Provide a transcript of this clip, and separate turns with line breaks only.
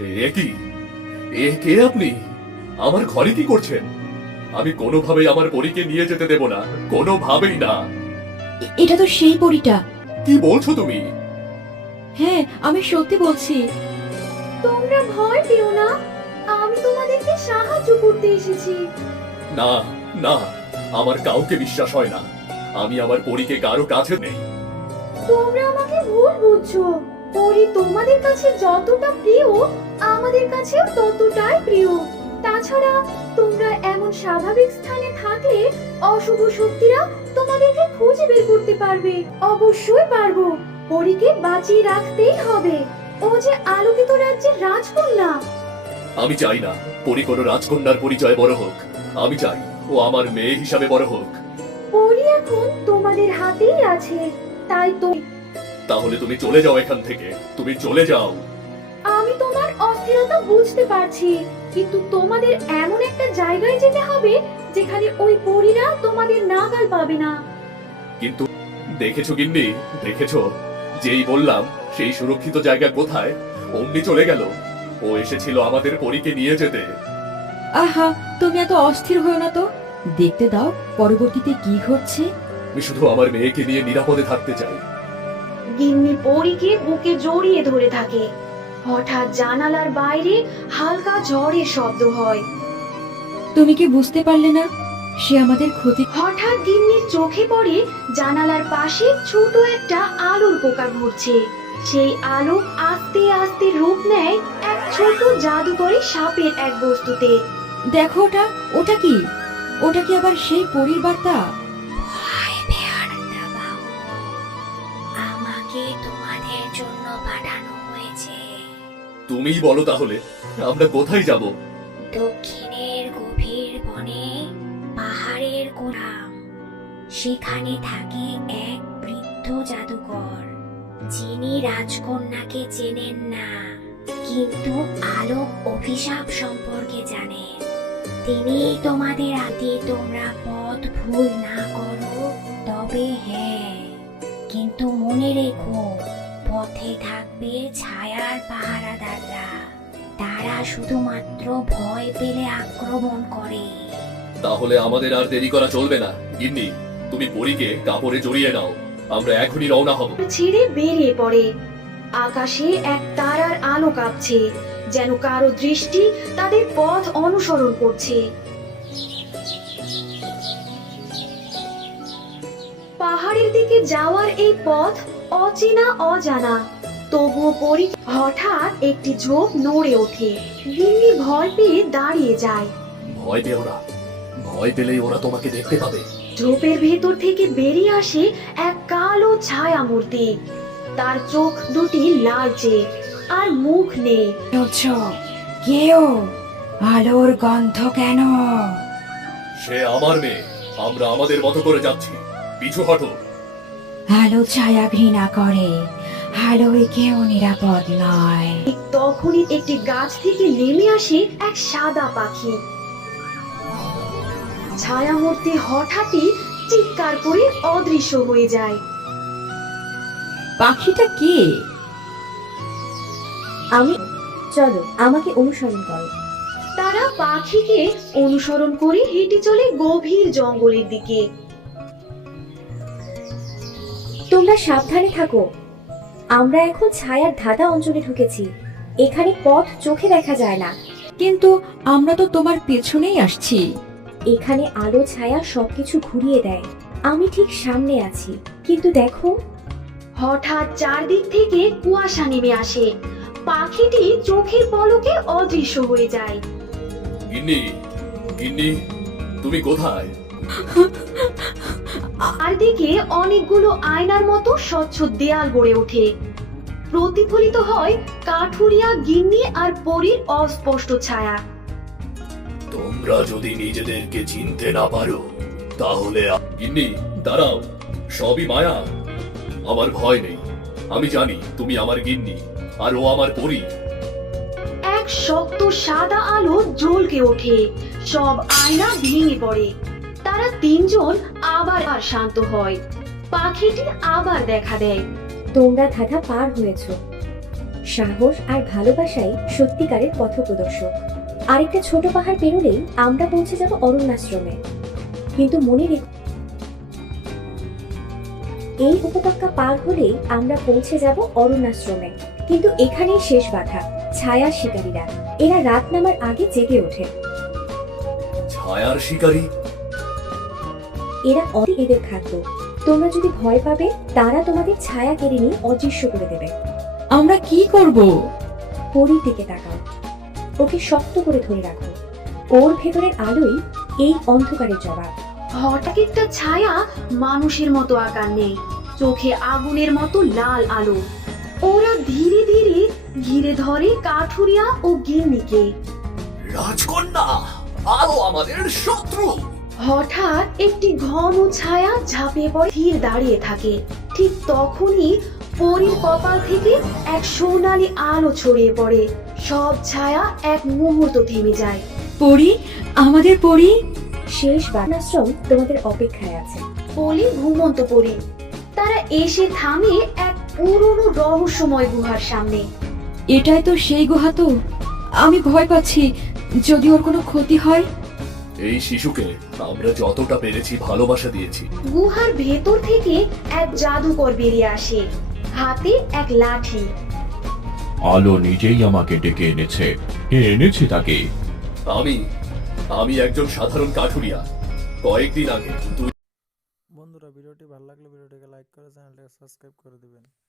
এ কি? এ কে আপনি? আমার ঘরে কি করছেন? আমি কোনোভাবেই আমার পরীকে নিয়ে যেতে দেব না, কোনোভাবেই না।
এটা তো সেই পরীটা।
কি বলছো তুমি?
হ্যাঁ, আমি সত্যি বলছি।
তোমরা ভয় পেও না, আমি তোমাদেরকে সাহায্য করতে এসেছি।
না না, আমার কাউকে বিশ্বাস হয় না। আমি আমার পরীকে কারো কাছে নেই।
তোমরা আমাকে ভুল বুঝছো। পরি তোমাদের কাছে যতটা প্রিয়, আমাদের কাছেও ততটাই প্রিয়। তাছাড়া তোমরা এমন স্বাভাবিক স্থানে থাকলে অশুভ শক্তিরা তোমাদেরকে খুঁজে বের করতে পারবে। অবশ্যই পারবো। পরীকে বাঁচিয়ে রাখতেই হবে। ও যে আলোকিত রাজ্যের রাজকন্যা।
আমি চাই না পরী কোনো রাজকন্যার পরিচয় বড় হোক। আমি চাই ও আমার মেয়ে হিসাবে বড় হোক।
পরি এখন তোমাদের হাতেই আছে, তাই তো।
তাহলে তুমি চলে যাও এখান থেকে, তুমি চলে যাও।
আমি তোমার অস্থিরতা বুঝতে পারছি, কিন্তু তোমাদের এমন একটা জায়গায় যেতে হবে যেখানে ওই পরীরা তোমাদের নাগাল পাবে না।
কিন্তু দেখেছো গিন্নি, দেখেছো? যেই বললাম সেই সুরক্ষিত জায়গা কোথায়, অমনি চলে গেল। ও এসেছিল আমাদের পরীকে নিয়ে যেতে।
আহা, তুমি এত অস্থির হও না তো। দেখতে দাও পরবর্তীতে কি ঘটছে।
আমি শুধু আমার মেয়েকে নিয়ে নিরাপদে থাকতে চাই।
গিন্নি পরীকে বুকে জড়িয়ে ধরে থাকে। হঠাৎ জানালার বাইরে হালকা ঝড়ের শব্দ হয়।
তুমি কি বুঝতে পারলে না সে আমাদের ক্ষতি?
হঠাৎ গিন্নির চোখে পড়ে জানালার পাশে ছোট একটা আলোর পোকা ঘুরছে। সেই আলো আস্তে আস্তে রূপ নেয় এক ছোট জাদুকরী সাপের এক বস্তুতে।
দেখো ওটা, ওটা কি? ওটা কি আবার সেই পরীর বার্তা?
আমাকে তোমাদের জন্য পাঠানো হয়েছে।
তুমিই বলো তাহলে আমরা কোথায় যাব?
দক্ষিণের গভীর বনে পাহাড়ের গোড়াম। সেখানে থাকে এক বৃদ্ধ জাদুকর, যিনি রাজকন্যাকে চেনেন না, কিন্তু আলোক অভিশাপ সম্পর্কে জানেন। তিনি তোমাদের হাতে তোমরা পথ ভুল না করো। তবে হ্যাঁ, কিন্তু মনে রেখো, পথে থাকবে ছায়ার পাহারাদাররা। তারা শুধুমাত্র ভয় পেলে আক্রমণ করে।
তাহলে আমাদের আর দেরি করা চলবে না। গিন্নি, তুমি পরীকে কাপড়ে জড়িয়ে নাও, আমরা এখনই রওনা হব।
ছেড়ে বেরিয়ে পড়ে। আকাশে এক তারার আলো কাঁপছে, যেন কারো দৃষ্টি তাদের পথ অনুসরণ করছে। পাহাড়ের দিকে যাওয়ার এই পথ অচেনা অজানা। তবুও পরি হঠাৎ একটি ঝোপ নড়ে ওঠে। গিন্নি ভয় পেয়ে দাঁড়িয়ে যায়।
ভয় পেও না, ভয় পেলেই ওরা তোমাকে দেখতে পাবে।
ঝোপের ভেতর থেকে বেরিয়ে আসে এক কালো ছায়া মূর্তি। তার চোখ দুটি লালচে আর মুখ নেই।
কেউ আলোর গন্ধ কেন?
সে আমার মেয়ে, আমরা আমাদের মতো করে যাচ্ছি, পিছু হটো।
আলো ছায়া ঘৃণা করে, আলোয় কেউ নিরাপদ নয়।
ঠিক তখনই একটি গাছ থেকে নেমে আসে এক সাদা পাখি। ছায়ামূর্তি হঠাৎই চিৎকার করে অদৃশ্য হয়ে যায়।
পাখিটা কে?
আমি, চলো আমাকে অনুসরণ করো।
তারা পাখিকে অনুসরণ করে হেঁটে চলে গভীর জঙ্গলের দিকে।
তোমরা সাবধানে থাকো। আমরা এখন ছায়ার ধাঁধা অঞ্চলে ঢুকেছি। এখানে পথ চোখে দেখা যায় না।
কিন্তু আমরা তো তোমার পেছনেই আসছি।
এখানে আলো ছায়া সবকিছু ঘুরিয়ে দেয়। আমি ঠিক সামনে আছি, কিন্তু দেখো।
হঠাৎ চারদিক থেকে কুয়াশা নেমে আসে। পাখিটি চোখের পলকে অদৃশ্য হয়ে যায়।
গিন্নি, গিন্নি, তুমি কোথায়?
চারদিকে অনেকগুলো আয়নার মতো স্বচ্ছ দেয়াল গড়ে ওঠে। প্রতিফলিত হয় কাঠুরিয়া, গিন্নি আর পরীর অস্পষ্ট ছায়া।
তোমরা যদি নিজেদেরকে চিনতে না পারো তাহলে গিন্নি দাঁড়াও, সবই মায়া। আমার ভয় নেই, আমি জানি তুমি আমার গিন্নি আর ও আমার পরী।
এক শক্ত সাদা আলো জ্বলকে ওঠে, সব আয়না ভেঙে পড়ে। তারা তিনজন আবার শান্ত হয়। পাখিটি আবার দেখা দেয়।
তোমরা ধাঁধা পার হয়েছো। সাহস আর ভালোবাসাই সত্যিকারের পথপ্রদর্শক। আরেকটা ছোট পাহাড় পেরোলেই আমরা পৌঁছে যাব অরণ্যাশ্রমে। কিন্তু মনে রেখো, এই উপত্যকা পার হলেই আমরা পৌঁছে যাব অরণ্যাশ্রমে। কিন্তু এখানেই শেষ বাধা, ছায়া শিকারীরা। এরা রাত নামার আগে জেগে ওঠে।
ছায়ার শিকারী?
এরা এদের খাদ্য। তোমরা যদি ভয় পাবে, তারা তোমাদের ছায়া কেড়ে নিয়ে অদৃশ্য করে দেবে।
আমরা কি করব?
পরীর দিকে তাকাও, ওকে শক্ত করে ধরে রাখো। ওর ভেতরের আলোই এই অন্ধকারের জবাব।
হঠাৎ একটা ছায়া মানুষের মতো আকার নেই, চোখে আগুনের মতো লাল আলো। ওরা ধীরে ধীরে ঘিরে ধরে কাঠুরিয়া ও গিন্নিকে।
রাজকন্যা, আরো আমাদের শত্রু।
হঠাৎ একটি ঘন ছায়া ঝাঁপিয়ে পড়ে স্থির দাঁড়িয়ে থাকে। ঠিক তখনই পরীর কপাল থেকে এক সোনালী আলো ছড়িয়ে পড়ে। সব ছায়া এক মুহূর্ত থেমে যায়।
পরি, আমাদের পরি।
শেষ বানাশ্রম তোমাদের অপেক্ষায় আছে।
পলি ঘুমন্ত পরি। তারা এসে থামে এক পুরনো রহস্যময় গুহার সামনে।
এটাই তো সেই গুহা তো। আমি ভয় পাচ্ছি, যদি ওর কোনো ক্ষতি হয়।
এই শিশুকে আমরা যতটা পেরেছি ভালোবাসা দিয়েছি।
গুহার ভেতর থেকে এক জাদুকর বেরিয়ে আসে, হাতে এক লাঠি।
আলো নিজেই আমাকে ডেকে এনেছে। কে এনেছে তাকে?
আমি একজন সাধারণ কাঠুরিয়া। কয়েকদিন আগে তুই
বন্ধুরা, ভিডিওটি ভালো লাগলে ভিডিওটিকে লাইক করে চ্যানেলটাকে সাবস্ক্রাইব করে দিবেন।